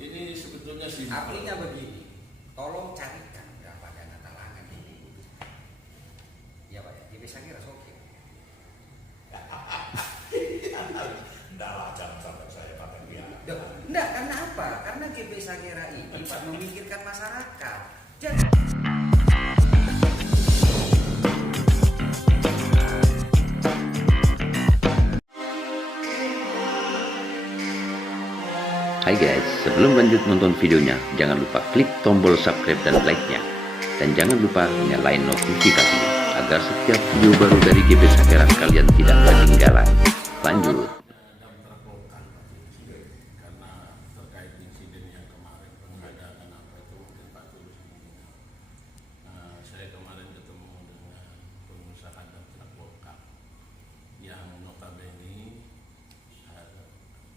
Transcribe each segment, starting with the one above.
Ini sebetulnya simpel. Artinya begini, tolong carikan berapa dana talangan ini. Ya Pak ya, jadi saya kira oke. Enggak lah, jangan sampai saya pakai pihak. Enggak, karena apa? Karena GP Sakira ini Pak memikirkan masyarakat. Jadi Hai guys, sebelum lanjut nonton videonya, jangan lupa klik tombol subscribe dan like-nya. Dan jangan lupa nyalain notifikasinya, agar setiap video baru dari GP Sakira kalian tidak ketinggalan. Lanjut. Karena terkait insiden yang kemarin penggadakan apa itu mungkin Pak Tulus ini. Saya kemarin ketemu dengan pengusaha dan truk Volcam yang notabene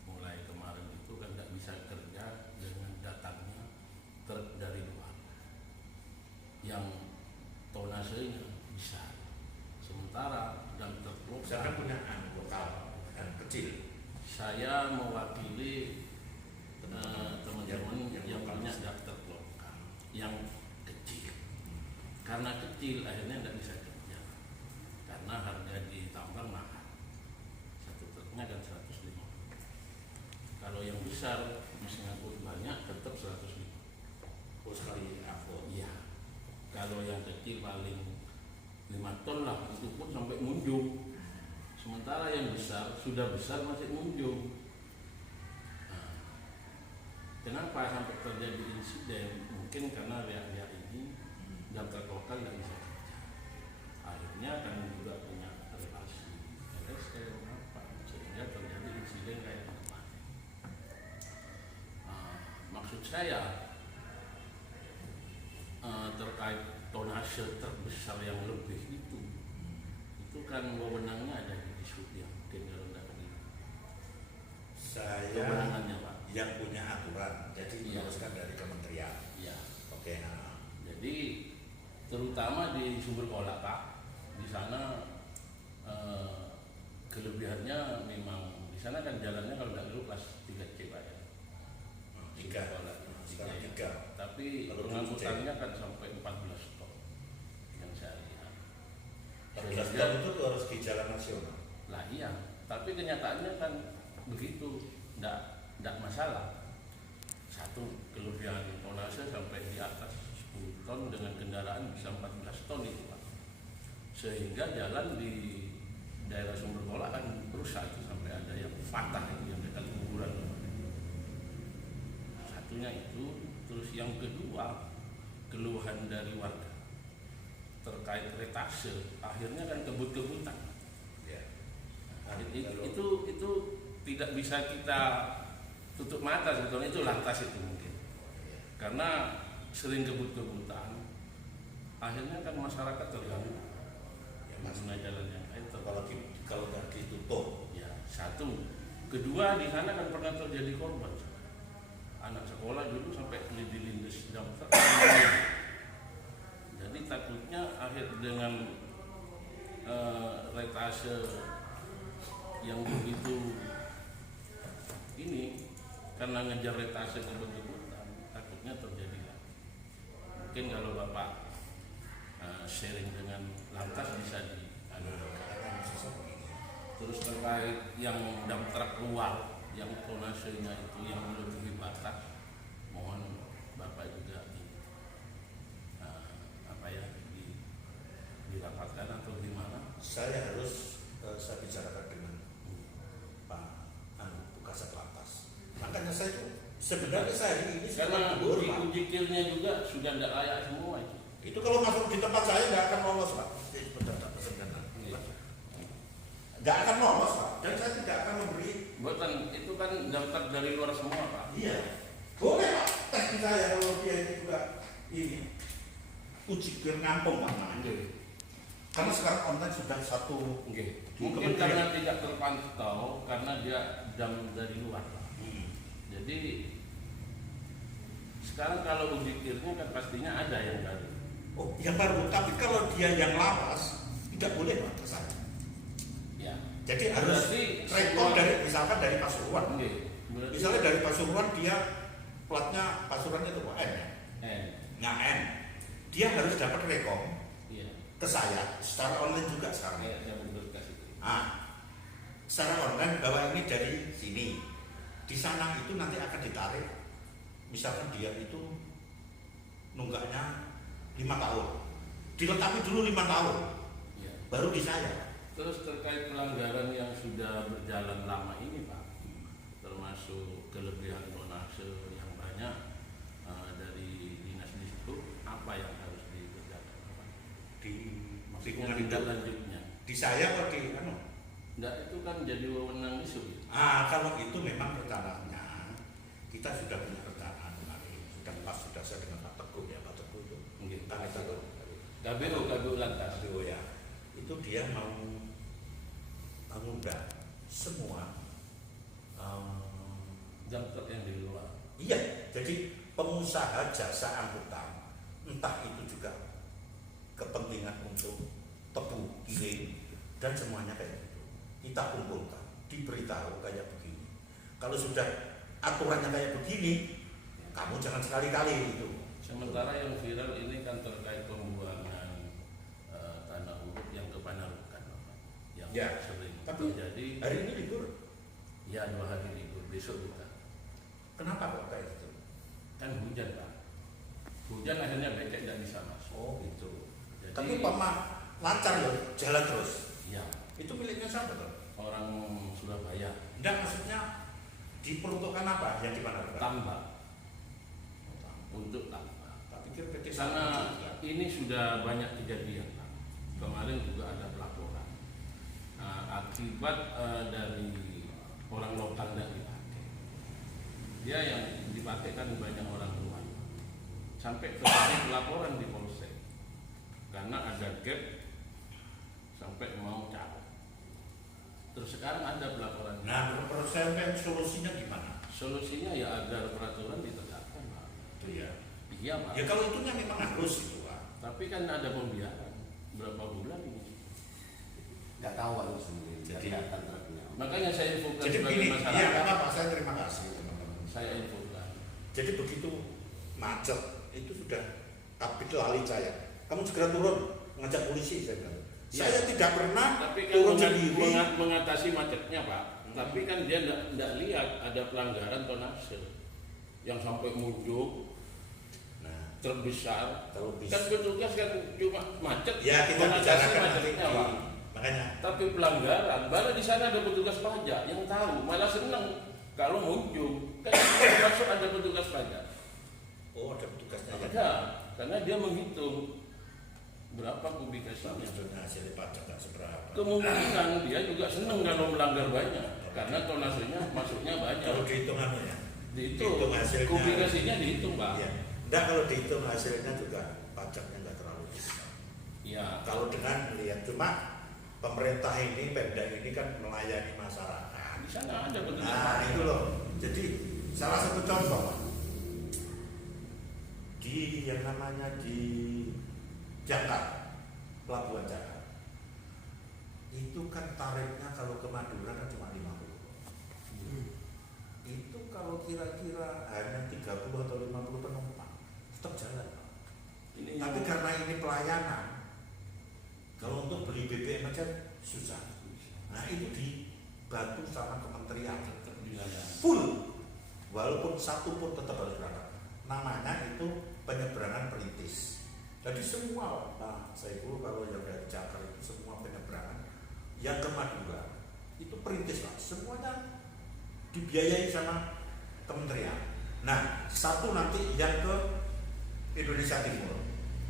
mulai kemarin itu kan tidak bisa kerja dengan datangnya truk dari luar yang tonasenya besar, sementara dan truk Saya kan lokal punya lokal dan kecil. saya mewakili teman-teman yang punya daftar lokal yang kecil. Karena kecil akhirnya tidak bisa kerja karena harga di tambang mahal, satu truknya kan 150. Kalau yang besar mesti ngangkut banyak tetap 150. Oh, sekali angkut. Iya. Kalau yang kecil paling 5 ton lah, itu pun sampai munjung. Sementara yang besar sudah besar masih munjung. Nah, kenapa sampai terjadi insiden? Mungkin karena riak-riak ini daftar lokal tidak bisa kerja. Akhirnya kan juga punya relasi LSM apa, sehingga terjadi insiden kayak kemarin. Maksud saya terkait tonase terbesar yang lebih itu kan wewenangnya ada di Dishub yang mungkin kalau tidak begitu. Saya Kewenangannya Pak. yang punya aturan, jadi Iya. diluruskan dari kementerian. Ya. Oke, nah. Jadi terutama di Sumber Kolak Pak, di sana kelebihannya memang di sana kan jalannya kalau tidak dulu kelas 3C Pak ya. Tiga. Sumber Kolak. Sekarang Ya. 3. Tapi Kalau pengangkutannya kan sampai 14 ton yang saya lihat. 14 ton itu harus di jalan nasional. Lah iya, tapi kenyataannya kan begitu, tidak masalah. Satu kelebihan tonase sampai di atas 10 ton dengan kendaraan bisa 14 ton itu Pak. Sehingga jalan di daerah Sumber Kolak kan rusak itu sampai ada yang patah itu yang dekat kuburan. Satunya itu, terus yang kedua keluhan dari warga terkait retase, akhirnya kan kebut-kebutan. Ya. Itu tidak bisa kita tutup mata sebetulnya, itu lantas itu mungkin karena sering kebut-kebutan, akhirnya kan masyarakat terganggu Ya, mengenai jalan yang lain kalau nggak ditutup. ya. Satu, kedua di sana kan pernah terjadi korban, anak sekolah dulu sampai dilindas dampak. Jadi takutnya akhir dengan retase yang begitu ini, karena ngejar retase kebut-kebutan, takutnya terjadi lagi. Mungkin kalau Bapak sharing dengan lantas bisa di terus terkait yang daftar keluar yang tonasenya itu yang melebihi batas, mohon Bapak juga dirapatkan atau gimana. Saya bicarakan dengan Pak Kasat Lantas. Makanya saya itu sebenarnya saya ini Karena gubernur, Pak. uji kirnya juga sudah tidak layak semua itu. Itu kalau masuk di tempat saya nggak akan lolos, Pak. Nggak akan lolos, Pak. Dan saya tidak akan memberi. Buatan itu kan daftar dari luar semua Pak. Iya. Boleh, Pak. Tes di saya kalau dia ini juga ini uji kir ngampung, Pak. Karena sekarang online sudah satu. Mungkin karena tidak terpantau karena dia dam dari luar Pak. Jadi sekarang kalau uji kirnya kan pastinya ada yang baru. Oh, yang baru. Tapi kalau dia yang lawas tidak boleh, Pak, ke saya. Ya. Jadi harus Berarti rekor semua- dari misalkan dari Pasuruan. Berarti Misalnya dari Pasuruan dia platnya pasurannya itu N ya. N. Nah N, dia harus dapat rekom Iya. ke saya secara online juga sekarang. Kayak saya belum kasih. Secara online bahwa ini dari sini, di sana itu nanti akan ditarik. Misalkan dia itu nunggaknya 5 tahun, dilengkapi dulu 5 tahun, Iya. baru di saya. Terus terkait pelanggaran yang sudah berjalan lama ini Pak, termasuk kelebihan tonase yang banyak dari dinas di situ, apa yang harus dikerjakan Pak? Di Maksudnya lingkungan tindak hidup lanjutnya. di saya atau di anu? Enggak, itu kan jadi wewenang di situ. Kalau itu memang rencananya kita sudah punya rencana kemarin, sudah saya dengan Pak Teguh ya, Pak Teguh itu Mungkin Pak Teguh KBU lantas. KBU ya, itu dia mau mengundang semua Jam truk yang di luar. iya, jadi pengusaha jasa angkutan, entah itu juga kepentingan untuk tebu, giling, dan semuanya kayak gitu. Kita kumpulkan, diberitahu kayak begini. Kalau sudah aturannya kayak begini, kamu jangan sekali-kali itu. Sementara yang viral ini kan terkait pembuangan tanah uruk yang ke Panarukan, Bapak. Yang Ya, sering tapi terjadi. hari ini libur. Ya 2 hari libur, besok bukan. Kenapa kok kayak gitu? Kan hujan Pak. Hujan akhirnya becek nggak bisa masuk. Oh gitu. Jadi, Tapi Pama lancar ya, jalan terus. ya Itu miliknya siapa tuh? orang Surabaya Enggak, maksudnya diperuntukkan apa yang di mana? tambah untuk tambah. Tak pikir PT Karena juga. ini sudah banyak kejadian Pak. Kemarin juga ada pelaporan. Akibat dari orang lokal yang dipakai. Dia yang dipakai kan banyak orang luar. Sampai terjadi pelaporan di polsek. Karena ada gap sampai mau cabut. Terus sekarang ada pelaporan. Nah, menurut saya solusinya gimana? Solusinya ya agar peraturan ditegakkan Pak. Itu ya. Iya Pak. Ya kalau itunya memang harus itu Pak. Tapi kan ada pembiaran. Berapa bulan ini? Nggak tahu harus sendiri. Jadi- Jadi akan terkenal. Makanya saya infokan Jadi sebagai begini, iya masyarakat. kenapa? Saya terima kasih teman-teman. Saya infokan. Jadi begitu macet itu sudah tapi lali saya. Kamu segera turun ngajak polisi saya bilang. Ya. Saya tidak pernah Tapi kan turun sendiri. mengatasi macetnya Pak. Tapi kan dia tidak lihat ada pelanggaran tonase yang sampai muncul Nah, terbesar. kalau bisa. Kan petugas kan cuma macet. Ya kita mengatasi bicarakan nanti. macetnya Pak. Makanya. Tapi pelanggaran, malah di sana ada petugas pajak yang tahu, malah senang kalau muncul. Kan masuk ada petugas pajak. Oh ada petugasnya ya. Ada, karena dia menghitung berapa publikasinya. Maksudnya hasil pajak nggak seberapa. Kemungkinan dia juga senang kalau melanggar banyak, karena tonasenya masuknya banyak. Kalau dihitung anu ya. Dihitung, hasilnya. publikasinya dihitung Pak. Iya. Enggak kalau dihitung hasilnya juga pajaknya nggak terlalu besar. Ya, Kalau dengan melihat cuma pemerintah ini, Pemda ini kan melayani masyarakat. di sana ada petugas Nah pajak. itu loh. Jadi salah satu contoh Pak. Di yang namanya di Jakarta, Pelabuhan Jakarta. Itu kan tarifnya kalau ke Madura kan cuma 50. Itu kalau kira-kira hanya 30 atau 50 penumpang tetap jalan Pak. Ini Tapi yang- karena ini pelayanan, kalau untuk beli BBM aja susah. Nah itu dibantu sama kementerian tetap dilayani. full, walaupun satu pun tetap harus berangkat. Namanya itu penyeberangan perintis. Jadi semua Pak Saiful kalau yang dari Jakarta itu semua penyeberangan yang ke Madura itu perintis Pak. Semuanya dibiayai sama kementerian. Nah satu nanti yang ke Indonesia Timur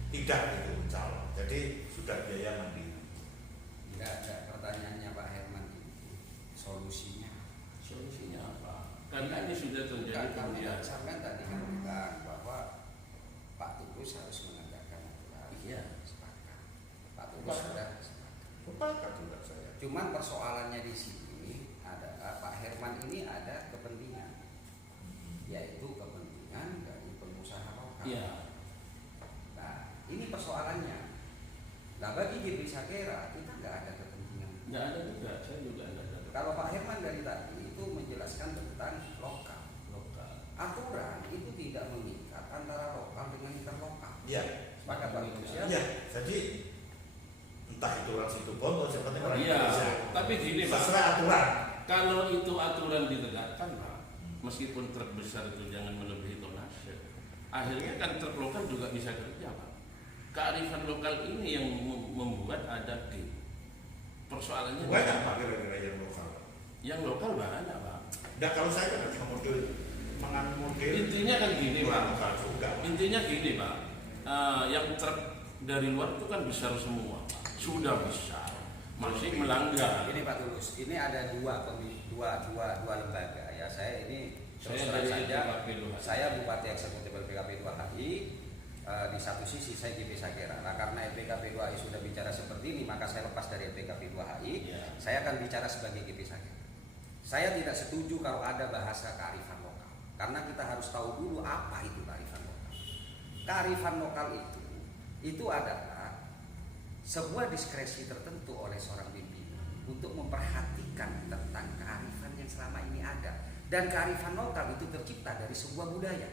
tidak itu calon. Jadi sudah biaya mandiri. Enggak ada pertanyaannya Pak Herman ini. Solusinya. Solusinya apa? Karena ini sudah terjadi Kan kami pembiaran. sampai tadi kan bilang bahwa Pak Tulus harus menegakkan aturan. Iya. Sepakat. Pak Tulus sudah sepakat. Sepakat juga saya. Cuman persoalannya di sini adalah Pak Herman ini ada kepentingan, yaitu kepentingan dari pengusaha lokal. Iya. Nah, ini persoalannya. Nah, bagi GP Sakera kita nggak ada kepentingan. Nggak ada juga, saya juga nggak ada. Kalau Pak Herman dari tadi itu menjelaskan tentang lokal. Lokal. Aturan itu kalau itu aturan ditegakkan Pak, meskipun truk besar itu jangan melebihi tonase, akhirnya kan truk lokal juga bisa kerja Pak. Kearifan lokal ini yang membuat ada persoalannya. Banyak Pak kira-kira yang lokal. Yang lokal banyak Pak. Nah kalau saya kan ada model mengambil model. Intinya kan gini Pak. Lokal juga. Intinya gini Pak. Yang truk dari luar itu kan besar semua Pak. Sudah besar, masih melanggar. Ini Pak Tulus, ini ada dua lembaga ya. Saya ini terus Saya terang dari saja, LPKP 2. saya Bupati Eksekutif LPKP 2HI. Di satu sisi saya GP Sakera. Nah, karena LPKP 2HI sudah bicara seperti ini, maka saya lepas dari LPKP 2HI. Ya. Saya akan bicara sebagai GP Sakera. Saya tidak setuju kalau ada bahasa kearifan lokal, karena kita harus tahu dulu apa itu kearifan lokal. Kearifan lokal itu adalah sebuah diskresi tertentu oleh seorang pimpinan untuk memperhatikan tentang kearifan yang selama ini ada. Dan kearifan lokal itu tercipta dari sebuah budaya.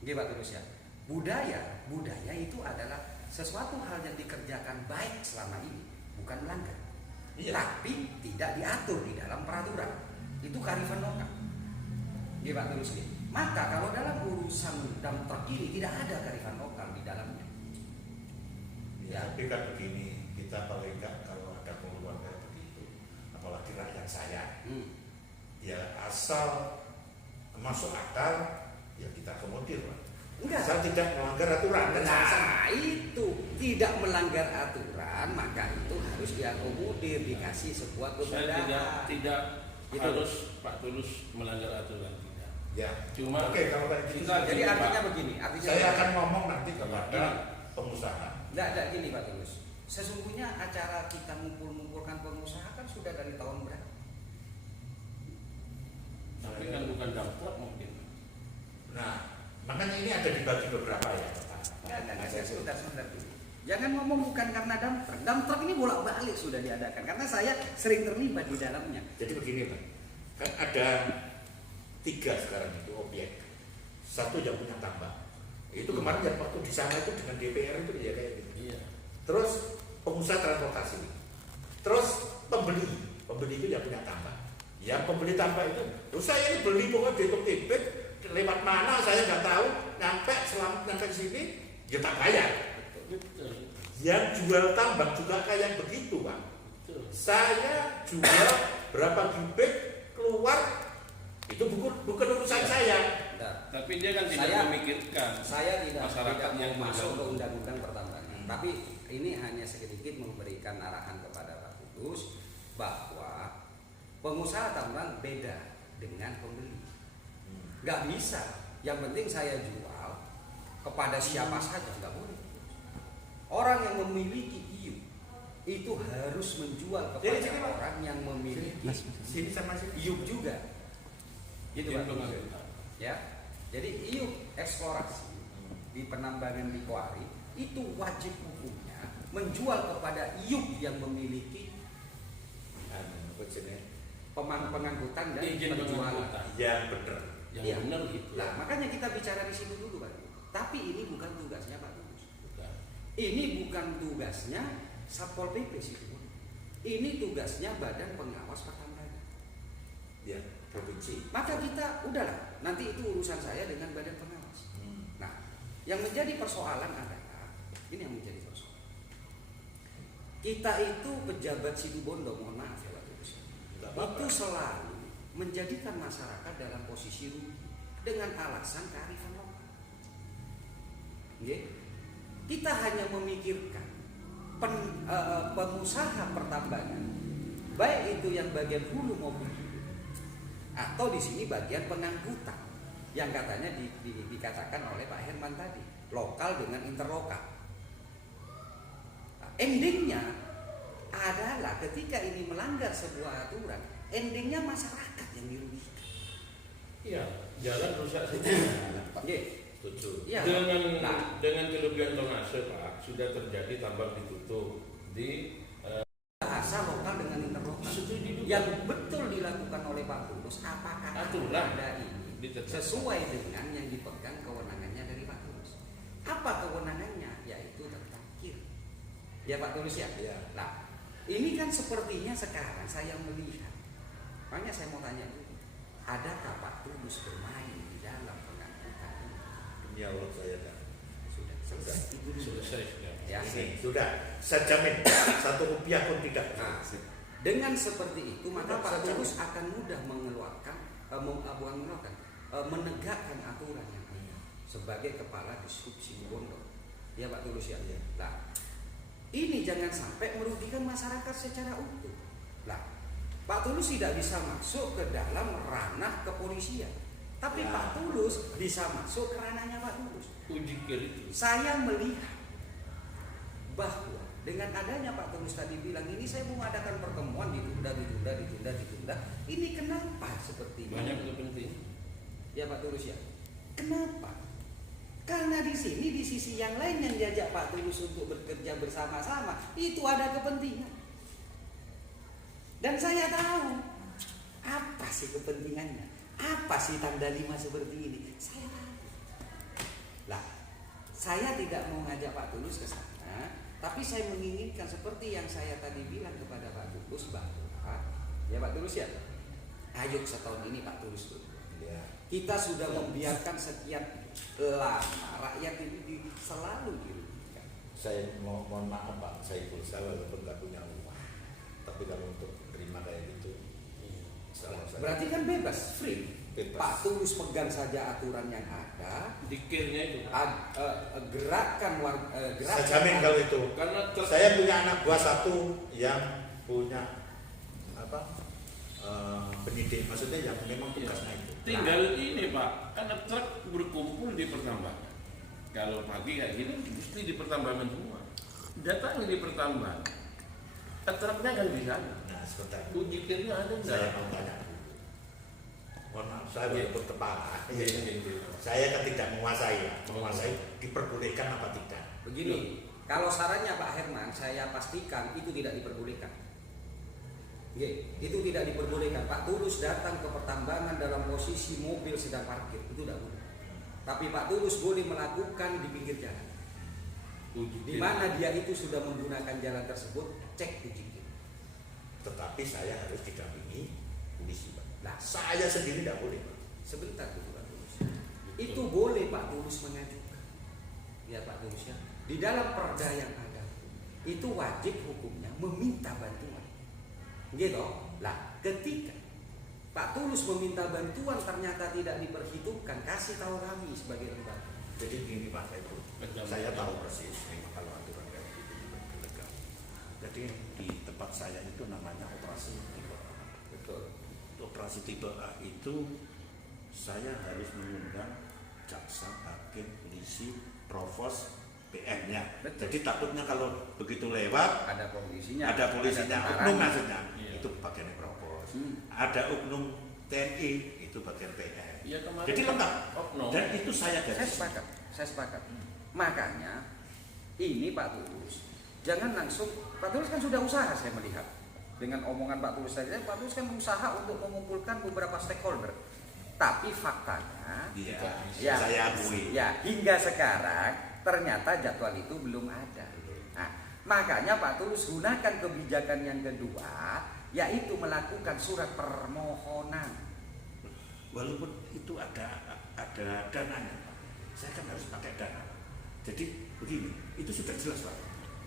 Oke Pak Tulus ya. Budaya itu adalah sesuatu hal yang dikerjakan baik selama ini, bukan melanggar. Iya. Tapi tidak diatur di dalam peraturan. Itu kearifan lokal. Oke Pak Tulus. Maka kalau dalam urusan dump truck ini tidak ada kearifan lokal di dalamnya. Ya, tapi kan begini, kita paling enggak kalau ada keluhan kayak begitu, apalagi rakyat saya, ya asal masuk akal, ya kita akomodir Pak. Enggak. Asal tidak melanggar aturan. Nah itu tidak melanggar aturan, maka itu harus diakomodir, dikasih sebuah Saya kemudahan. tidak Gitu. harus Pak Tulus melanggar aturan, tidak. Ya. Cuma Oke, kalau kayak gitu, kita Jadi gini, artinya Pak. begini, artinya saya akan ngomong nanti kepada Ini. pengusaha. Enggak gini Pak Tulus. Sesungguhnya acara kita ngumpul-ngumpulkan pengusaha kan sudah dari tahun berapa? Tapi kan bukan dampak mungkin. Nah, makanya ini ada dibagi beberapa ya Pak. Enggak, sebentar dulu. Jangan ngomong bukan karena dump truck. Dump truck ini bolak-balik sudah diadakan karena saya sering terlibat di dalamnya. Jadi begini Pak, kan ada 3 sekarang itu objek. Satu yang punya tambak. Itu kemarin yang waktu di sana itu dengan DPR itu ya kayak gitu. Iya. Terus pengusaha transportasi. Terus pembeli itu yang punya tambak. Yang pembeli tambak itu, saya ini beli pokoknya dihitung tibet, lewat mana saya nggak tahu, nyampe sini, ya tak bayar. Betul. Yang jual tambak juga kayak begitu Pak. Betul. Saya jual berapa kubik keluar, itu bukan urusan saya. Bentar. Tapi dia kan tidak Saya- memikirkan Saya tidak masyarakat yang masuk ke bergabung. undang-undang pertambangan. Tapi ini hanya sedikit memberikan arahan kepada Pak Tulus bahwa pengusaha tambang beda dengan pembeli. Nggak bisa. Yang penting saya jual kepada siapa saja, nggak boleh. Orang yang memiliki IU itu harus menjual kepada Jadi, Pak. orang yang memiliki Sini sama sini. IU juga. Gitu Dia Pak. pengangkutan. Ya, jadi IU eksplorasi di penambangan di Kuari itu wajib hukumnya menjual kepada IU yang memiliki pengangkutan dan Izin penjualan. pengangkutan. Yang benar. Yang Iya. benar itu. Nah, makanya kita bicara di situ dulu Pak. Tapi ini bukan tugasnya Pak Tulus. Bukan. Ini bukan tugasnya Satpol PP sih. Ini tugasnya Badan Pengawas Pertambangan. Ya, provinsi. Maka kita udahlah, nanti itu urusan saya dengan Badan Pengawas. Nah, yang menjadi persoalan adalah ini yang menjadi persoalan. Kita itu pejabat Situbondo, mohon maaf ya Pak Tulus. Nggak apa-apa. Itu selalu menjadikan masyarakat dalam posisi rugi dengan alasan kearifan lokal. Oke? Kita hanya memikirkan pengusaha pertambangan, baik itu yang bagian hulu maupun hilir, atau di sini bagian pengangkutan yang katanya dikatakan oleh Pak Herman tadi, lokal dengan interlokal. Nah, endingnya adalah ketika ini melanggar sebuah aturan, endingnya masyarakat yang dirugikan. Iya, jalan rusak sendiri. Oke. Setuju. Iya. Dengan kelebihan tonnase Pak, sudah terjadi tambang ditutup di Bahasa lokal dengan interlokal Setuju juga. yang betul dilakukan oleh Pak Tulus, apakah Aturan. ada ini Ditetapkan. sesuai dengan yang dipegang kewenangannya dari Pak Tulus? Apa kewenangannya? Yaitu tentang KIR. Ya Pak Tulus ya. Ya. Nah, ini kan sepertinya sekarang saya melihat Makanya saya mau tanya dulu, adakah Pak Tulus bermain di dalam pengangkutan ini? Demi Allah saya dah. Sudah selesai. Itu dulu. Selesai sudah. Ya. Sudah, saya jamin 1 rupiah pun tidak. Nah, dengan seperti itu maka Sudah, Pak saya Tulus jamin. akan mudah mengeluarkan, menegakkan aturan yang ada sebagai kepala Dishub Situbondo. Ya Pak Tulus ya. Iya. Nah, ini jangan sampai merugikan masyarakat secara utuh. Nah, Pak Tulus tidak bisa masuk ke dalam ranah kepolisian, tapi Ya. Pak Tulus bisa masuk ke ranahnya Pak Tulus. Uji kiri. Saya melihat bahwa dengan adanya Pak Tulus tadi bilang ini saya mau mengadakan pertemuan ditunda. Ini kenapa seperti ini? Banyak kepentingan. Ya Pak Tulus ya. Kenapa? Karena di sini di sisi yang lain yang diajak Pak Tulus untuk bekerja bersama-sama itu ada kepentingan. Dan saya tahu apa sih kepentingannya, apa sih tanda 5 seperti ini. Saya tahu. Lah, saya tidak mau ngajak Pak Tulus ke sana, tapi saya menginginkan seperti yang saya tadi bilang kepada Pak Tulus bahwa, ya Pak Tulus ya, ayo setahun ini Pak Tulus dulu. Ya. Kita sudah membiarkan sekian lama rakyat ini selalu dirugikan. Saya mohon maaf Pak Saiful, saya walaupun nggak punya uang, tapi kalau untuk terima kayak gitu, salah saya. Berarti kan bebas, free. Bebas. Pak Tulus pegang saja aturan yang ada. Dikirnya itu. Gerakan Saya jamin kalau itu. Karena Saya punya anak buah 1 yang punya penyidik, maksudnya yang memang tugasnya itu. tinggal ini Pak, karena truk berkumpul di pertambangan. Kalau pagi kayak gini mesti di pertambangan semua. Datangi di pertambangan. Truknya kan di sana. Nah, sebentar. Uji kirnya ada Saya enggak? mau tanya dulu. Mohon maaf, saya walaupun kepala. Iya. Saya kan tidak menguasai ya. Menguasai diperbolehkan apa tidak. Begini, kalau sarannya Pak Herman, saya pastikan itu tidak diperbolehkan. Itu tidak diperbolehkan. Pak Tulus datang ke pertambangan dalam posisi mobil sedang parkir, itu tidak boleh. Tapi Pak Tulus boleh melakukan di pinggir jalan. Uji Di mana dia itu sudah menggunakan jalan tersebut, cek uji kir. Tetapi saya harus didampingi polisi Pak. Nah, Saya sendiri tidak boleh Pak. sebentar dulu Pak Tulus. Itu boleh Pak Tulus mengajukan. Ya Pak Tulus ya. Di dalam perda yang ada itu wajib hukumnya meminta bantuan. Gitu. Lah, ketika Pak Tulus meminta bantuan ternyata tidak diperhitungkan, kasih tahu kami sebagai lembaga. Jadi gini Pak Saiful, saya tahu persis memang kalau aturan kayak gitu ilegal. Jadi di tempat saya itu namanya operasi tipe A. Betul. Operasi tipe A itu saya harus mengundang jaksa, hakim, polisi, provos, PM-nya. Betul. Jadi takutnya kalau begitu lewat Ada polisinya, ada polisinya, ada oknum tentaranya. maksudnya, Iya. itu bagian provos. Hmm. Ada oknum TNI, itu bagian PM. Ya kemarin. Jadi lengkap. Oknum. Dan itu saya Saya garis. sepakat. Makanya ini Pak Tulus jangan langsung, Pak Tulus kan sudah usaha saya melihat dengan omongan Pak Tulus tadi, Pak Tulus kan usaha untuk mengumpulkan beberapa stakeholder. Tapi faktanya, Iya, ya, saya akui. ya hingga sekarang ternyata jadwal itu belum ada. Nah, makanya Pak Tulus gunakan kebijakan yang kedua, yaitu melakukan surat permohonan. Walaupun itu ada dananya, Pak. Saya kan harus pakai dana. Jadi begini, itu sudah jelas Pak.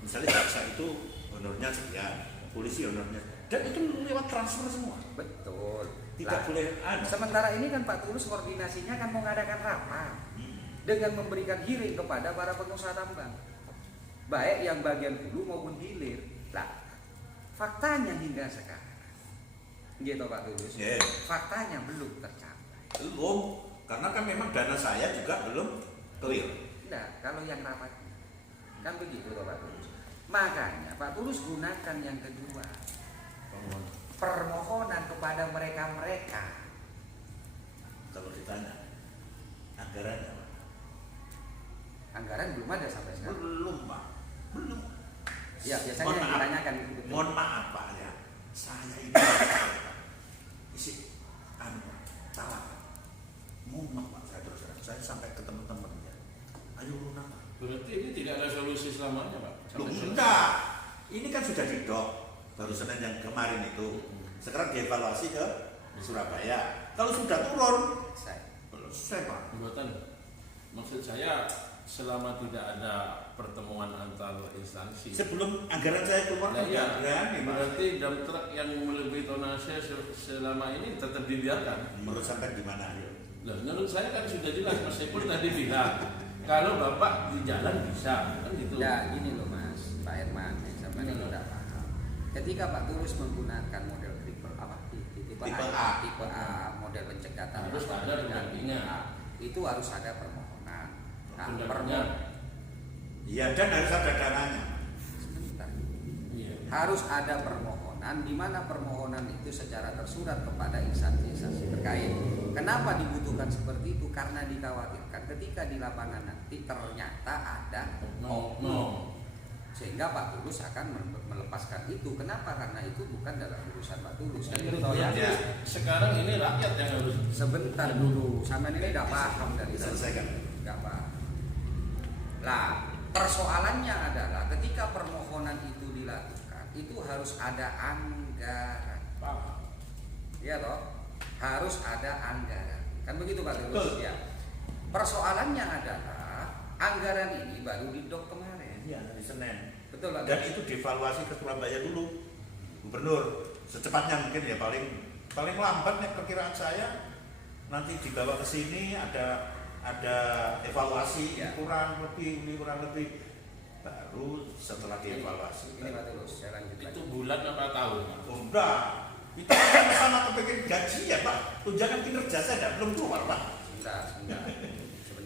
Misalnya jaksa itu honornya sekian, polisi honornya, dan itu lewat transfer semua. Betul. Tidak Lah, boleh sementara ini kan Pak Tulus koordinasinya kan mengadakan rapat dengan memberikan hearing kepada para pengusaha tambang, baik yang bagian hulu maupun hilir. Lah, faktanya hingga sekarang, gitu Pak Tulus, Yeah. faktanya belum tercapai. Belum, karena kan memang dana saya juga belum clear. Nah, kalau yang rapatnya kan begitu toh Pak Tulus. Makanya Pak Tulus gunakan yang kedua, permohonan kepada mereka-mereka. Kalau ditanya anggarannya Pak, Anggaran belum ada sampai sekarang. belum Pak, belum. Ya, biasanya Mohon yang maaf. ditanyakan itu betul. Mohon maaf Pak ya, saya ini isi salah Pak. Mohon maaf Pak, saya terus terang. Saya sampai ke teman-temannya. Ayo lunak Pak. Berarti ini tidak ada solusi selamanya Pak? Loh, Sampai selesai. enggak. Ini kan sudah didok baru Senin yang kemarin itu. Sekarang dievaluasi ke di Surabaya. Kalau sudah turun, Saya. selesai Pak. Buatan. Maksud saya selama tidak ada pertemuan antar instansi. Sebelum anggaran saya keluar, Nah, iya. berani Pak. Berarti dump truck yang melebihi tonase selama ini tetap dibiarkan. Menurut sampai di mana? Loh, menurut saya kan sudah jelas meskipun tadi bilang kalau bapak di jalan bisa kan gitu. Ya gini loh Mas, Pak Herman, sampai ini udah paham. Ketika Pak Tulus menggunakan model triple apa? Tipe A, model pencegatan Harus ada pendampingnya. itu harus ada permohonan. Nah, Pendampingnya. Iya, dan harus ada dananya. sebentar. Iya. Harus ada permohonan, di mana permohonan itu secara tersurat kepada instansi-instansi terkait. Kenapa dibutuhkan seperti itu? Karena dikhawatirkan ketika di lapangan nanti ternyata ada oknum, sehingga Pak Tulus akan melepaskan itu. Kenapa? Karena itu bukan dalam urusan Pak Tulus. Dan itu tahu ya. Berarti sekarang ini rakyat yang harus Sebentar dulu, sama ini nggak paham dari Diselesaikan. nggak paham. Lah, persoalannya adalah ketika permohonan itu dilakukan, itu harus ada anggaran. paham. Iya toh? Harus ada anggaran. Kan begitu Pak Tulus? Betul. Ya. Persoalannya adalah anggaran ini baru didok kemarin. Iya, di Senin. Betul Pak Dan Tulus? itu dievaluasi ke Surabaya dulu, Gubernur. Secepatnya mungkin ya, paling lambatnya perkiraan saya nanti dibawa ke sini ada evaluasi Ya. kurang lebih baru setelah dievaluasi. Ini Pak Tulus, saya lanjut lagi. Itu bulan apa tahun? Udah, itu sama kepengen gaji ya Pak. Tunjangan kinerja saya belum keluar Pak. Sebentar.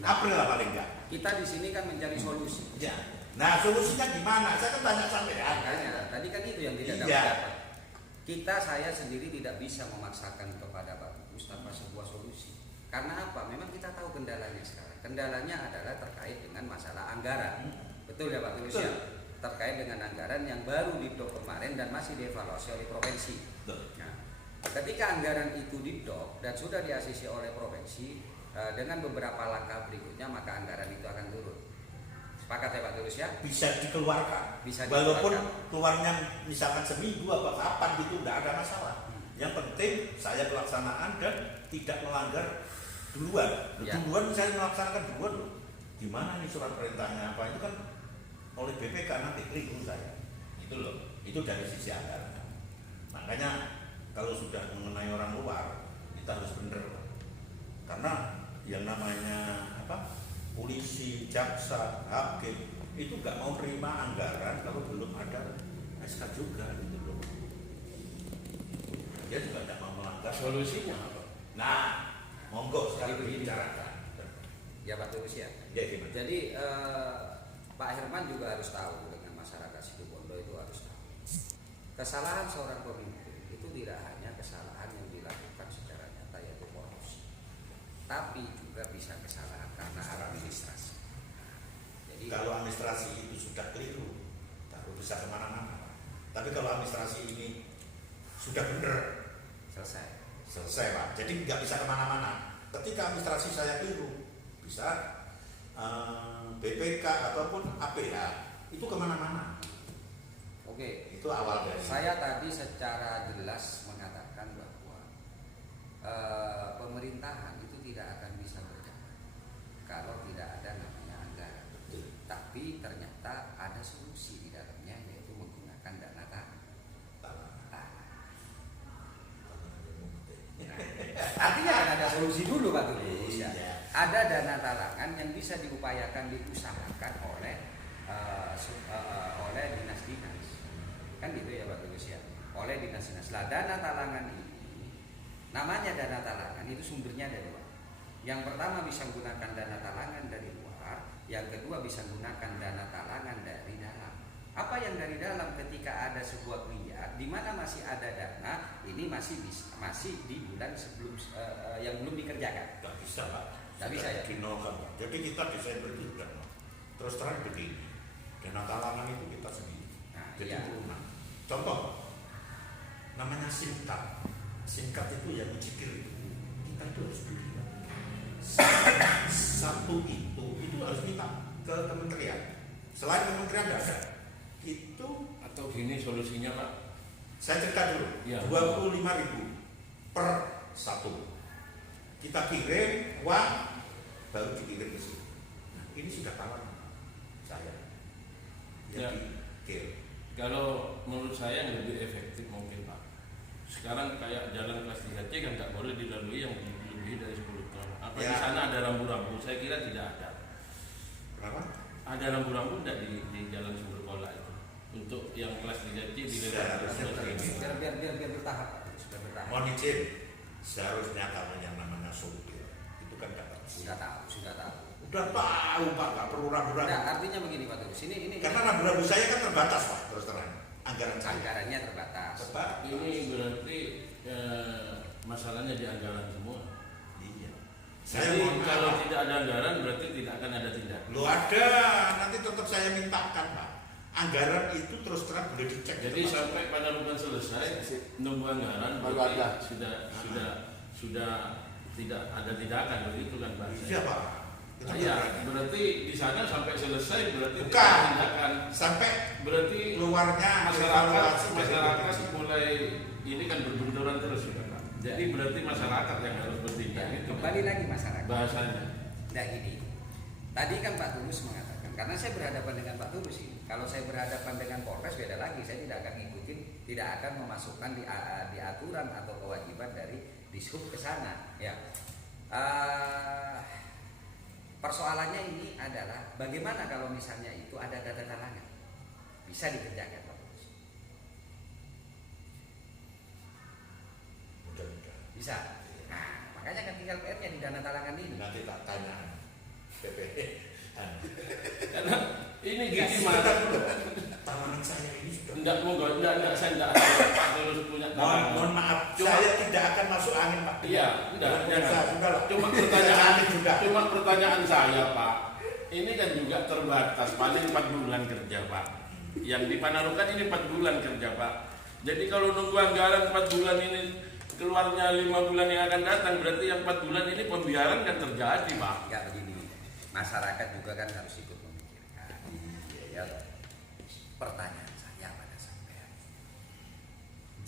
April lah paling enggak. Kita di sini kan mencari solusi. Ya. Nah solusinya gimana? Saya kan tanya sampai Makanya tadi kan itu yang tidak Iya. dapat. Saya sendiri tidak bisa memaksakan kepada Pak Tulus tanpa sebuah solusi. Karena apa? Memang kita tahu kendalanya sekarang. Kendalanya adalah terkait dengan masalah anggaran. Betul ya Pak Tulus ya? Terkait dengan anggaran yang baru didok kemarin dan masih dievaluasi oleh provinsi. Nah, ketika anggaran itu didok dan sudah diasisi oleh provinsi dengan beberapa langkah berikutnya, maka anggaran itu akan turun. Sepakat ya Pak Tulus ya? bisa dikeluarkan. Bisa Walaupun dikeluarkan. keluarnya misalkan seminggu apa kapan gitu tidak ada masalah. Yang penting saya pelaksanaan dan tidak melanggar duluan. Ya. Duluan saya melaksanakan duluan loh. Gimana nih surat perintahnya apa itu kan oleh BPK nanti keliru saya. Itu loh. Itu dari sisi anggaran. Makanya kalau sudah mengenai orang luar kita harus benar. Karena yang namanya polisi, jaksa, hakim itu nggak mau terima anggaran kalau belum ada SK juga gitu loh. Dia juga tidak mau melanggar. Solusinya apa? Nah, monggo sekali Jadi begini. bicarakan. Ya Pak Tulus ya. Ya gimana? Jadi Pak Herman juga harus tahu, dengan masyarakat Situbondo itu harus tahu. Kesalahan seorang pemimpin itu tidak hanya kesalahan yang dilakukan secara nyata yaitu korupsi, tapi juga bisa kesalahan karena administrasi. Jadi Kalau administrasi itu sudah keliru, baru bisa kemana-mana. Tapi kalau administrasi ini sudah benar, selesai Pak. Jadi nggak bisa kemana-mana. Ketika administrasi saya keliru, bisa BPK ataupun APH itu kemana-mana. Oke. Itu awal dari. Saya tadi secara jelas mengatakan bahwa pemerintahan itu tidak akan bisa berjalan kalau tidak ada namanya anggaran. Tapi ternyata ada solusi di dalamnya, yaitu menggunakan dana tanah. Artinya kan ada solusi dulu Pak Tulus ya. Iya. Ada dana talangan yang bisa diupayakan diusahakan oleh dinas-dinas. Kan gitu ya Pak Tulus ya. Oleh dinas-dinas. Lah dana talangan ini namanya dana talangan itu sumbernya dari luar. Yang pertama bisa menggunakan dana talangan dari luar, yang kedua bisa menggunakan dana talangan dari dalam. Apa yang dari dalam? Ketika ada sebuah kliat di mana masih ada dana, ini masih di bulan sebelum yang belum dikerjakan. Nggak bisa Pak. Nggak bisa ya? Dinolkan Pak. Jadi kita Desember itu sudah terus terang begini. Dana talangan itu kita sendiri. Nah, Jadi iya. lunak. Contoh, namanya singkat. Singkat itu yang mencikir itu. Kita itu harus beli. Satu itu harus minta ke kementerian. Selain kementerian nggak ada. Itu Atau gini solusinya Pak? saya cerita dulu. Ya. 25.000 per satu. Kita kirim uang, baru dikirim ke sini. Nah, ini sudah kawan saya. Ya. Dikirim. Kalau menurut saya yang lebih efektif mungkin Pak. Sekarang kayak jalan kelas 3C kan nggak boleh dilalui yang lebih dari 10 ton. Apa Ya. di sana ada rambu-rambu? Saya kira tidak ada. Kenapa? Ada rambu-rambu tidak di jalan Sumber Kola itu untuk yang kelas 3C Seharusnya begini. biar bertahap, sudah bertahap. Mohon izin, seharusnya kalau yang namanya sopir itu kan dapat. Sudah tahu. Udah tahu Pak, nggak perlu ragu-ragu. Nah, artinya begini Pak Tulus, ini Karena ragu-ragu saya kan terbatas Pak, terus terang. Anggaran saya. anggarannya terbatas. Sebab ini berarti masalahnya di anggaran semua. iya. Jadi mohon maaf, kalau Pak. tidak ada anggaran berarti tidak akan ada tindakan. Lo ada, nanti tetap saya mintakan Pak. Anggaran itu terus terang boleh dicek. Jadi itu, Pak. sampai Panarukan selesai nunggu anggaran Baru berarti ada. sudah tidak ada tindakan begitu kan Pak? Iya Pak. Itu Iya, beneran. berarti di sana sampai selesai berarti Bukan. tidak ada tindakan. Sampai Berarti keluarnya evaluasi dari masyarakat BPJS. mulai ini kan berbenturan terus ya Pak. Jadi berarti masyarakat yang harus bertindak Ya, itu kembali kan lagi masyarakat. bahasanya. Nah gini, tadi kan Pak Tulus mengatakan, karena saya berhadapan dengan Pak Tulus ini, kalau saya berhadapan dengan Polres beda lagi, saya tidak akan ngikutin, tidak akan memasukkan di aturan atau kewajiban dari Dishub ke sana. Ya, persoalannya ini adalah bagaimana kalau misalnya itu ada data talangan, bisa dikerjakan Pak Tulus? Mudah-mudahan. Bisa. Nah, makanya kan tinggal PR-nya di dana talangan ini. Nanti tak tanya BPJS. Karena ini gini Sudah Mas. dulu. Tawanan saya ini sudah. Enggak saya enggak harus punya Mohon maaf, saya tidak akan masuk angin Pak. Iya, enggak. Sudah lah. Cuma pertanyaan saya Pak. Ini kan juga terbatas, paling 4 bulan kerja Pak. Yang di Panarukan ini 4 bulan kerja Pak. Jadi kalau nunggu anggaran 4 bulan ini keluarnya 5 bulan yang akan datang, berarti yang 4 bulan ini pembiaran kan terjadi Pak. Ya begini, masyarakat juga kan harus ikut memikirkan. Ya, pertanyaan saya pada sampean,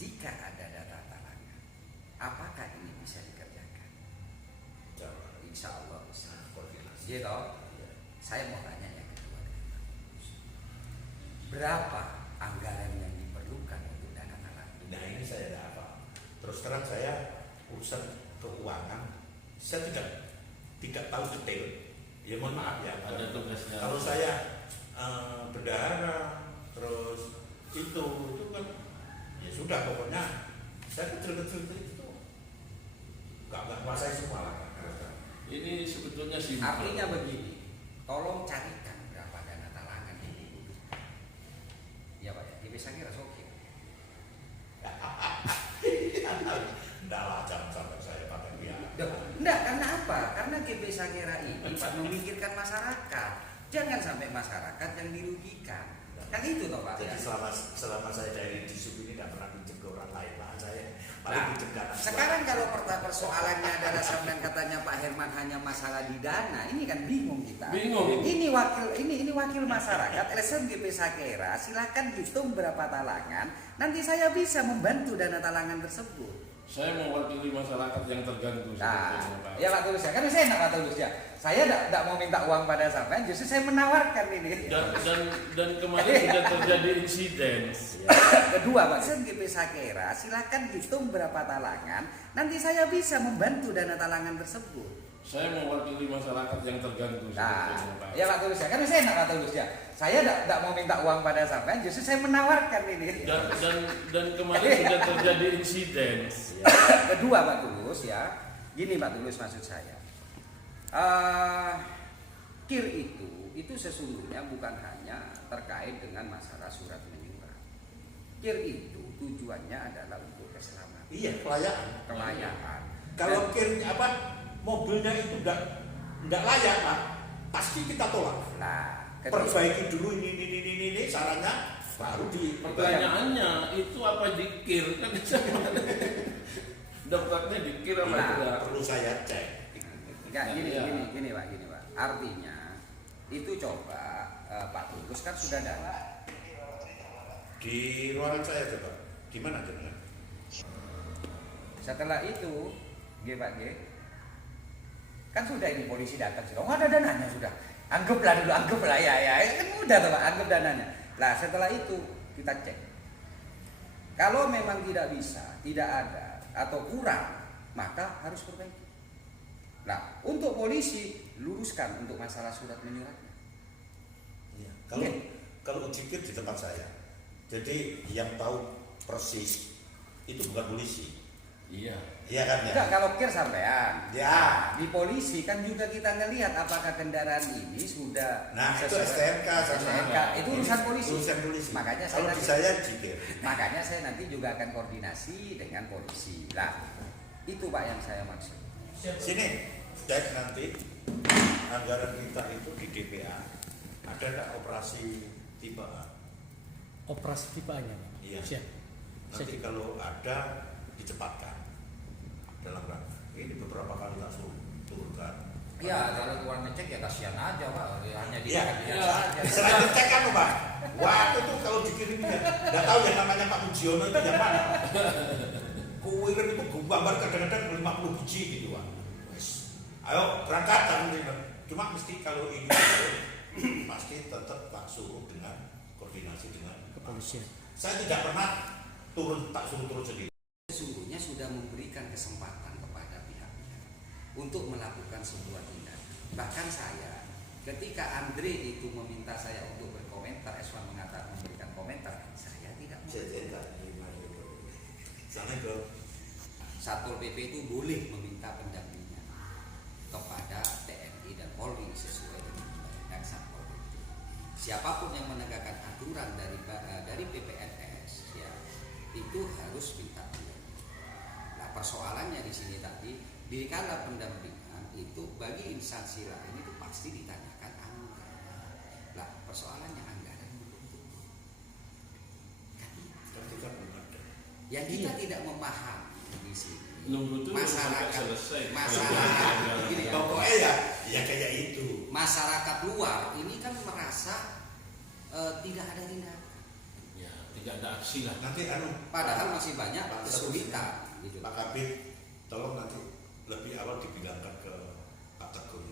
jika ada data talangan, apakah ini bisa dikerjakan? Insya Allah bisa. Gitu. Saya mau tanya yang kedua, berapa anggaran yang diperlukan untuk dana talangan? Nah ini saya tidak apa. Terus terang saya urusan keuangan, saya tidak tahu detail. Ya mohon maaf ya. Ada tugasnya. Kalau saya bendahara, terus itu kan ya sudah pokoknya saya kecil-kecil itu nggak kuasai semua lah. Ini sebetulnya sih. Artinya begini, tolong carikan berapa dana talangan yang dibutuhkan. Ya Pak ya, bisa kira oke. Enggak lah, jangan sampai saya pakai biaya. Enggak, karena apa? Karena GP Sakera ini Pak memikirkan masyarakat. Jangan sampai masyarakat yang dirugikan. Kan itu toh Pak. Jadi Ya? selama saya dari Dishub ini tidak pernah pinjam ke orang lain, Pak. Saya paling Nah, pinjam dana. sekarang kalau persoalannya adalah sampean katanya Pak Herman hanya masalah di dana, ini kan bingung kita. Bingung. Ini wakil masyarakat LSM GP Sakera, silakan hitung berapa talangan, nanti saya bisa membantu dana talangan tersebut. Saya mewakili masyarakat yang terganggu. Nah, sebetulnya, Pak. ya Pak Tulus ya, kan saya enak Pak Tulus ya. Saya tidak mau minta uang pada sampean, justru saya menawarkan ini. Dan kemarin sudah terjadi insiden. Kedua Pak, GP Sakera, silakan hitung berapa talangan, nanti saya bisa membantu dana talangan tersebut. Saya mewakili masyarakat yang terganggu. Nah, sebetulnya, Pak. ya Pak Tulus ya, kan saya enak Pak Tulus ya. Saya tidak mau minta uang pada sampean, justru saya menawarkan ini. Dan kemarin sudah terjadi insiden. Kedua Pak Tulus ya, gini Pak Tulus maksud saya. KIR itu sesungguhnya bukan hanya terkait dengan masalah surat menyurat. KIR itu tujuannya adalah untuk keselamatan, Iya, kelayakan. kelayaan. Kalau mobilnya itu enggak layak, Pak, pasti kita tolak. Nah, Perbaiki dulu ini sarannya, baru di Pertanyaannya itu apa dikir kan daftarnya dikir apa Nah, tidak? perlu saya cek. enggak, Iya. gini Pak. Artinya itu coba Pak Tulus kan sudah ada Di ruangan saya coba. Gimana jenengan? setelah itu G Pak G. Kan sudah ini polisi datang sudah. Oh ada dananya sudah. Anggaplah dulu, anggaplah ya. Kan mudah tuh Pak, anggap dananya. Nah setelah itu kita cek. Kalau memang tidak bisa, tidak ada atau kurang, maka harus perbaiki. Nah untuk polisi luruskan untuk masalah surat menyuratnya. Ya. Kalau ujikir di tempat saya, jadi yang tahu persis itu bukan polisi. Iya. Iya kan ya? Enggak, kalau kir sampean. Ya. Nah, di polisi kan juga kita ngelihat apakah kendaraan ini sudah Nah itu sesuai- STNK sama STNK, itu urusan polisi. Urusan polisi. Makanya kalau saya di nanti- saya jikir. Makanya saya nanti juga akan koordinasi dengan polisi. Lah, itu Pak yang saya maksud. Sini cek nanti anggaran kita itu di DPA ada nggak operasi tipe A? Operasi tipe A-nya, Pak. Iya. Siap. Nanti kalau ada dicepatkan dalam rangka. Ini beberapa kali langsung turunkan. Ya kalau keluar ngecek ya kasihan aja Pak, hanya di Iya, saja. selain cek kan Pak. Waktu itu kalau dikirimnya, nggak tahu yang namanya Pak Mujiono itu yang mana. Kuirim itu gambar kadang-kadang 50 biji gitu Pak. Wes, ayo berangkat kan. Cuma mesti kalau ini pasti tetap tak suruh dengan koordinasi dengan Kepolisian. Saya tidak pernah tak suruh turun sendiri. Sesungguhnya sudah memberikan kesempatan kepada pihak-pihak untuk melakukan sebuah tindakan. Bahkan saya, ketika Andre itu meminta saya untuk berkomentar, Eswan mengatakan memberikan komentar, saya tidak mau. Sana ke Satpol PP itu boleh meminta pendampingan kepada TNI dan Polri sesuai dengan undang-undang Satpol PP. Siapapun yang menegakkan aturan dari PPNS, ya itu harus minta pendampingan. Nah persoalannya di sini tadi, dikala pendampingan itu bagi instansi lain itu pasti ditanyakan anggaran. Nah persoalannya anggaran belum cukup. Kan itu. kita belum ada. Yang kita tidak memahami di sini Nunggu tuh sampai masyarakat selesai. gini ya, Pokoknya ya kayak itu. masyarakat luar ini kan merasa tidak ada tindakan, Ya, tidak ada aksi lah. Nanti padahal masih banyak Pak kesulitan gitu. Pak Kabit, tolong nanti lebih awal dibilangkan ke Pak Teguh.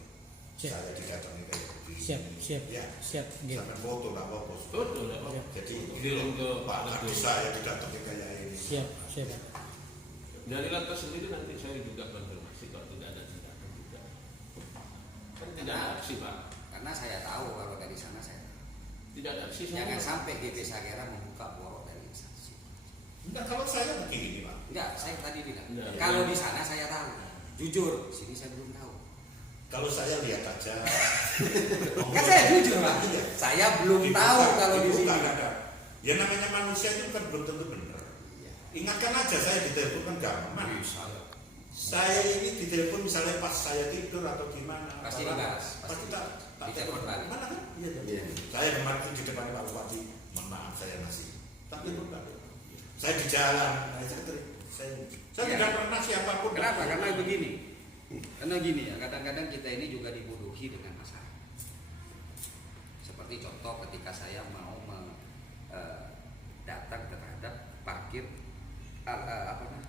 Siap. Saya didatangi kayak begini. Siap. Ya. Siap. Gitu. Sampai foto lah foto. Betul ya Pak. Jadi Kirim ke Pak Teguh. Kabit saya didatangi kayak ini. Siap. Dari lantas sendiri nanti saya juga konfirmasi kalau tidak ada tindakan juga. Kan tidak ada aksi Pak. Karena saya tahu kalau dari sana saya Tidak ada aksi jangan semua. sampai GP Sagera membuka borok dari instansi. Enggak, kalau saya begini Pak. Enggak, saya tadi bilang Enggak. kalau di sana saya tahu, jujur sini saya belum tahu. Kalau saya lihat aja. Kan saya jujur Pak, Iya. saya belum Dibuka, tahu kalau di dibuka, sini. ada. Ya namanya manusia itu kan belum tentu benar. Ingatkan aja saya ditelepon kan gampang. Saya ini ditelepon misalnya pas saya tidur atau gimana. Pasti Apa- dibahas, pasti Pasti tak ditelepon balik. Mana kan? Iya. Saya kemarin itu di depan Pak Bupati, mohon maaf saya ngasih. Tak telepon balik. Saya di jalan, saya Iya. tidak pernah siapapun. Kenapa? Karena begini. Karena gini ya, kadang-kadang kita ini juga dibodohi dengan masalah. Seperti contoh ketika saya mau datang terhadap parkir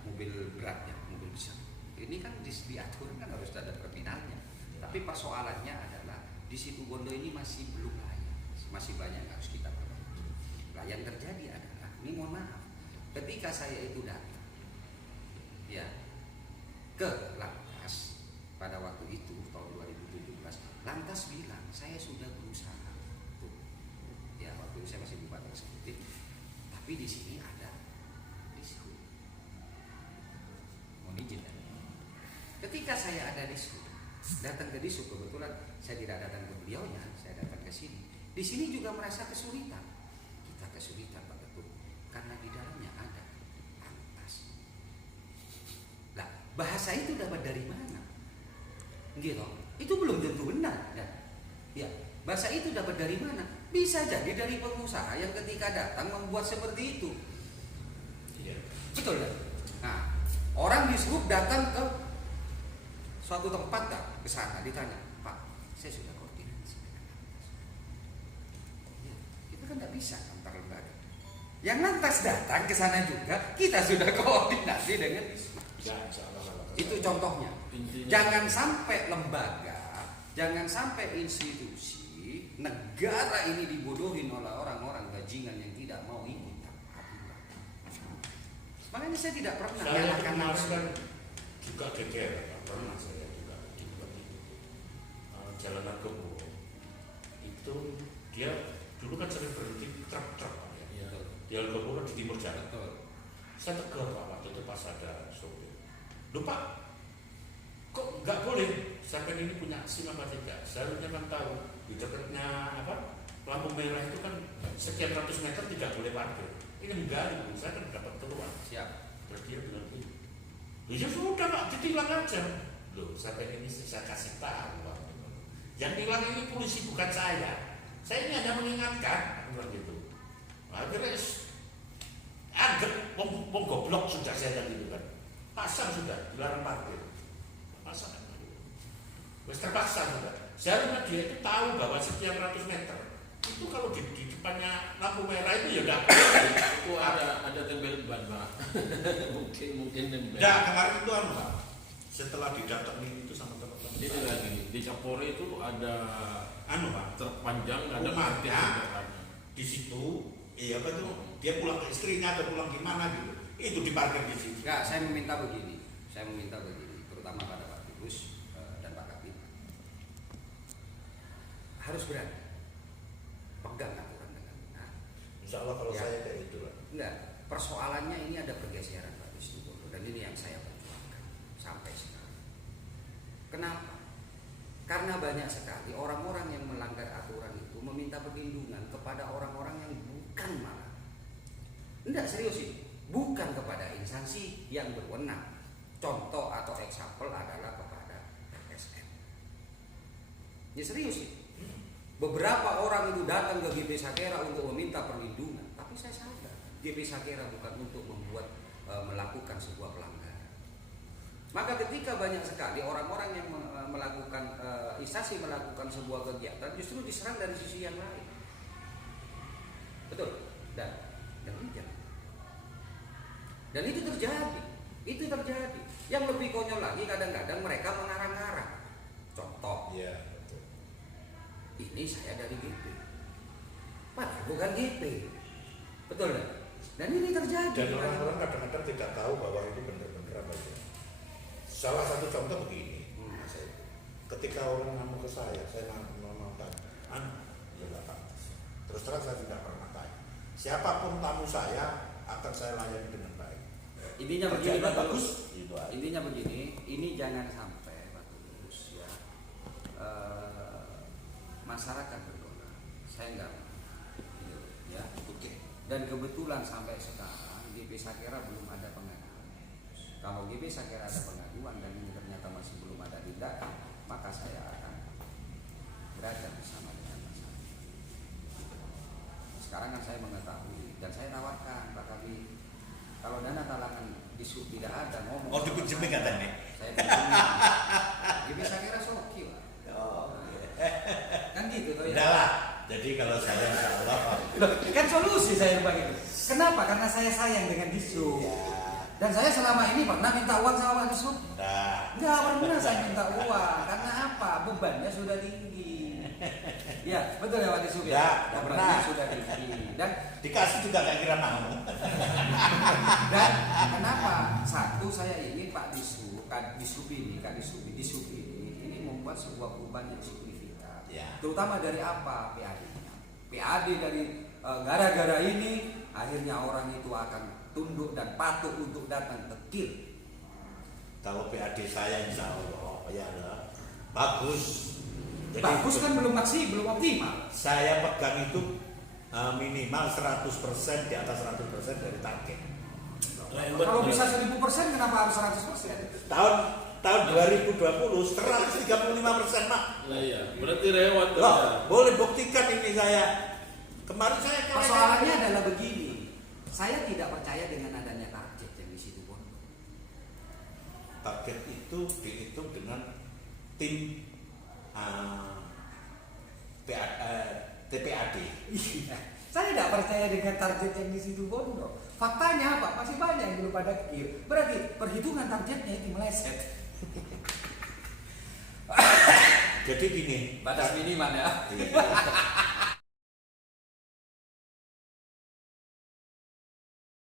mobil berat ya, mobil besar. Ini kan diatur kan harus ada terminalnya. Tapi persoalannya adalah di situ Bondo ini masih belum layak, masih banyak yang harus kita perbaiki. Nah, yang terjadi adalah, ini mohon maaf, ketika saya itu datang, ya, ke Lantas pada waktu itu tahun 2017, Lantas bilang saya sudah berusaha, tuh, ya waktu itu saya masih bupati eksekutif, tapi di sini ada diskon. Mohon izin ya. Ketika saya ada diskon, datang ke Disub, kebetulan saya tidak datang ke beliaunya, saya datang ke sini. Di sini juga merasa kesulitan. Kita kesulitan Pak Ketum karena di dalamnya ada Lantas. Nah, bahasa itu dapat dari mana? Gitu. Itu belum tentu benar. Ya, bahasa itu dapat dari mana? Bisa jadi dari pengusaha yang ketika datang membuat seperti itu. Iya. Betul kan? Nah, orang di Sub datang ke suatu tempat kan, ke sana ditanya, Pak, saya sudah koordinasi. Ya, kita kan tidak bisa antar lembaga. Yang Lantas datang ke sana juga, kita sudah koordinasi dengan Disub. Ya, insya Allah kalau Itu contohnya. Intinya. Jangan sampai lembaga, jangan sampai institusi, negara ini dibodohin oleh orang-orang bajingan yang tidak mau ikut aturan. Makanya saya tidak pernah Saya nyalakan kemarin nafsu. kan juga geger, pernah saya juga dibuat itu Jalan Argopuro itu dia dulu kan sering berhenti truk-truk ya. Iya. Di Argopuro di timur jalan. Betul. Saya tegur Pak waktu itu pas ada sopir. Loh Pak, kok nggak boleh sampai ini punya SIM apa tidak? Seharusnya kan tahu di dekatnya apa lampu merah itu kan sekian ratus meter tidak boleh parkir. Ini enggak, Ibu. Saya kan dapat keluar. Siap. Terus dia bilang gini, ya sudah Pak, ditilang aja. Loh, sampai ini saya kasih tahu Pak. Yang tilang ini polisi bukan saya. Saya ini hanya mengingatkan, aku bilang gitu. Akhirnya anggap wong goblok sudah saya dan gitu kan. Pasang sudah, dilarang parkir. Pasang. Wes terpaksa sudah. Seharusnya dia itu tahu bahwa sekian ratus meter itu kalau di depannya lampu merah itu ya enggak boleh. Itu ada tempel ban Pak. mungkin tempel. Enggak, kemarin itu anu Pak. Setelah didatengin itu sama teman-teman. Ini lagi di Capore itu ada Anu Pak, terpanjang ada Rumahnya. parkir di depannya. di situ iya apa itu dia pulang ke istrinya atau pulang gimana gitu. Itu diparkir di situ. Enggak, saya meminta begini, terutama pada Pak Trubus dan Pak Kapit, harus berani pegang aturan dengan benar. Insya Allah kalau Ya. saya kayak gitu lah. Enggak, persoalannya ini ada pergeseran Pak Wisnu dan ini yang saya perjuangkan sampai sekarang. Kenapa? Karena banyak sekali orang-orang yang melanggar aturan itu meminta perlindungan kepada orang-orang yang bukan malah. Enggak, serius ini. Bukan kepada instansi yang berwenang. Contoh atau example adalah kepada RSN. Ya serius sih. Beberapa orang itu datang ke GP Sakera untuk meminta perlindungan, tapi saya sadar GP Sakera bukan untuk membuat melakukan sebuah pelanggaran. Maka ketika banyak sekali orang-orang yang melakukan instansi melakukan sebuah kegiatan justru diserang dari sisi yang lain. Betul. Dan itu terjadi. Itu terjadi. Yang lebih konyol lagi kadang-kadang mereka mengarang-arang. Contoh, Iya, betul. ini saya dari GP. Padahal bukan GP. Betul kan? Dan ini terjadi. Dan orang-orang kadang-kadang tidak tahu bahwa itu benar-benar apa itu. Salah satu contoh begini, Mas Eko. Ketika orang ngamuk ke saya mau tanya, ya nggak pantas. Terus terang saya tidak pernah tanya. Siapapun tamu saya akan saya layani dengan baik. Intinya begini, Kerjanya Pak bagus, Tulus. itu aja. Intinya begini, ini jangan sampai Pak Tulus ya masyarakat berdoa. Saya enggak gitu, ya. Oke. Dan kebetulan sampai sekarang GP Sakera belum ada pengaduan. Kalau GP Sakera ada pengaduan dan ini ternyata masih belum ada tindakan, maka saya akan berada bersama dengan masyarakat. Sekarang kan saya mengetahui dan saya tawarkan Pak Kabit, kalau dana talangan di sub tidak ada ngomong. Oh, dipinjemin katanya? Saya pinjemin. GP Sakera soki Pak. Kan gitu toh ya. Udah lah. Jadi kalau saya insya Allah. Loh, kan solusi saya begitu. Kenapa? Karena saya sayang dengan Disub. Ya. Dan saya selama ini pernah minta uang sama Pak Disub. Nah, Enggak pernah saya minta uang. Karena apa? Bebannya sudah tinggi. Ya, betul ya Pak Disub ya. Ya, nggak Bebannya pernah. sudah tinggi. Dan dikasih juga nggak kira mau. kenapa? Satu, saya ingin Pak Disub, Disub ini membuat sebuah perubahan yang signifikan. Ya. Terutama dari apa? PAD-nya. PAD dari gara-gara ini akhirnya orang itu akan tunduk dan patuh untuk datang ke KIR. Kalau PAD saya insya Allah ya lah. Bagus. Bagus kan belum optimal. Saya pegang itu minimal 100% di atas 100% dari target. Kalau bisa 1000% kenapa harus 100%? Tahun 2020 135% Pak. Lah iya, berarti lewat Loh, boleh buktikan ini saya. Kemarin saya Persoalannya adalah begini. Saya tidak percaya dengan adanya target yang di situ pun. target itu dihitung dengan tim TPAD. Saya tidak percaya dengan target yang di situ bondo. Faktanya apa? Masih banyak yang belum pada clear. Berarti perhitungan targetnya itu meleset. Jadi gini, Batas minimal ya. iya.